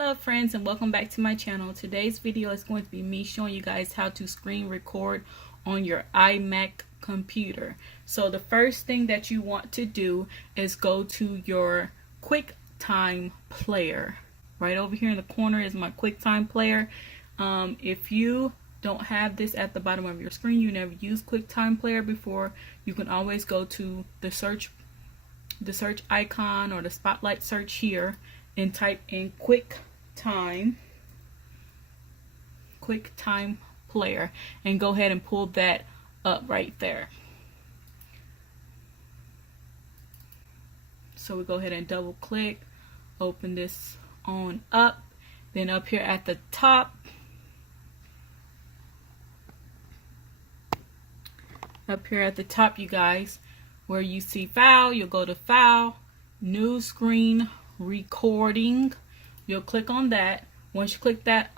Hello friends, and welcome back to my channel. Today's video is going to be me showing you guys how to screen record on your iMac computer. So the first thing that you want to do is go to your QuickTime player. Right over here in the corner is my QuickTime player. If you don't have this at the bottom of your screen, you never used QuickTime player before, you can always go to the search icon or the spotlight search here and type in QuickTime player and go ahead and pull that up right there. So we go ahead and double click, open this on up, then up here at the top, you guys, where you see file, you'll go to file, new screen recording. You'll click on that. Once you click that,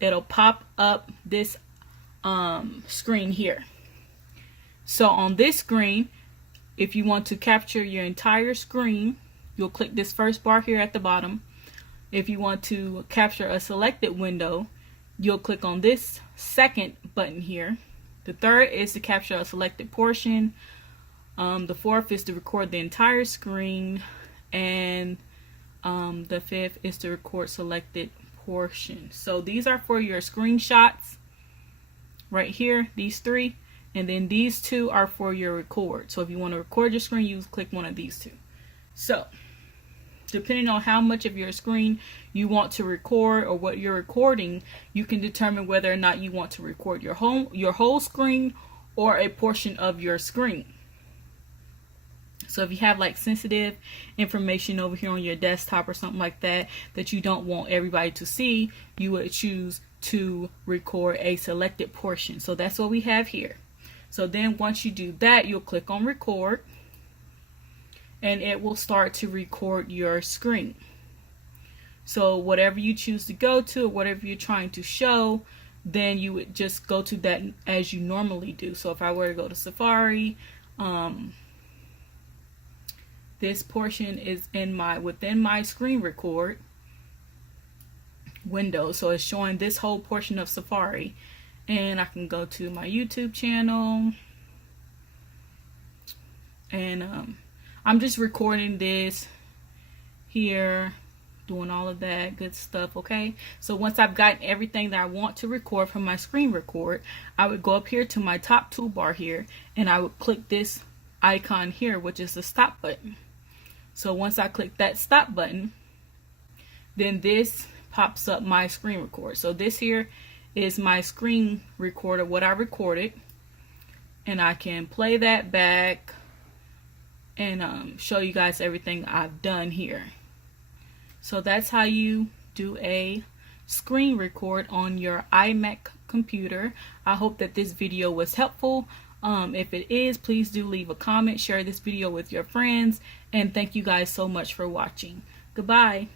it'll pop up this screen here. So on this screen, if you want to capture your entire screen, you'll click this first bar here at the bottom. If you want to capture a selected window, you'll click on this second button here. The third is to capture a selected portion. The fourth is to record the entire screen, and the fifth is to record selected portion. So these are for your screenshots right here, these three, and then these two are for your record. So if you want to record your screen, you click one of these two. So depending on how much of your screen you want to record or what you're recording, you can determine whether or not you want to record your whole screen or a portion of your screen. So if you have like sensitive information over here on your desktop or something like that that you don't want everybody to see, you would choose to record a selected portion. So that's what we have here. So then once you do that, you'll click on record and it will start to record your screen. So whatever you choose to go to or whatever you're trying to show, then you would just go to that as you normally do. So if I were to go to Safari, this portion is within my screen record window, so it's showing this whole portion of Safari, and I can go to my YouTube channel, and I'm just recording this here, doing all of that good stuff. Okay, so once I've gotten everything that I want to record from my screen record, I would go up here to my top toolbar here, and I would click this icon here, which is the stop button. So once I click that stop button, then this pops up my screen record. So this here is my screen recorder, what I recorded, and I can play that back and show you guys everything I've done here. So that's how you do a screen record on your iMac computer. I hope that this video was helpful. If it is, please do leave a comment, share this video with your friends, and thank you guys so much for watching. Goodbye.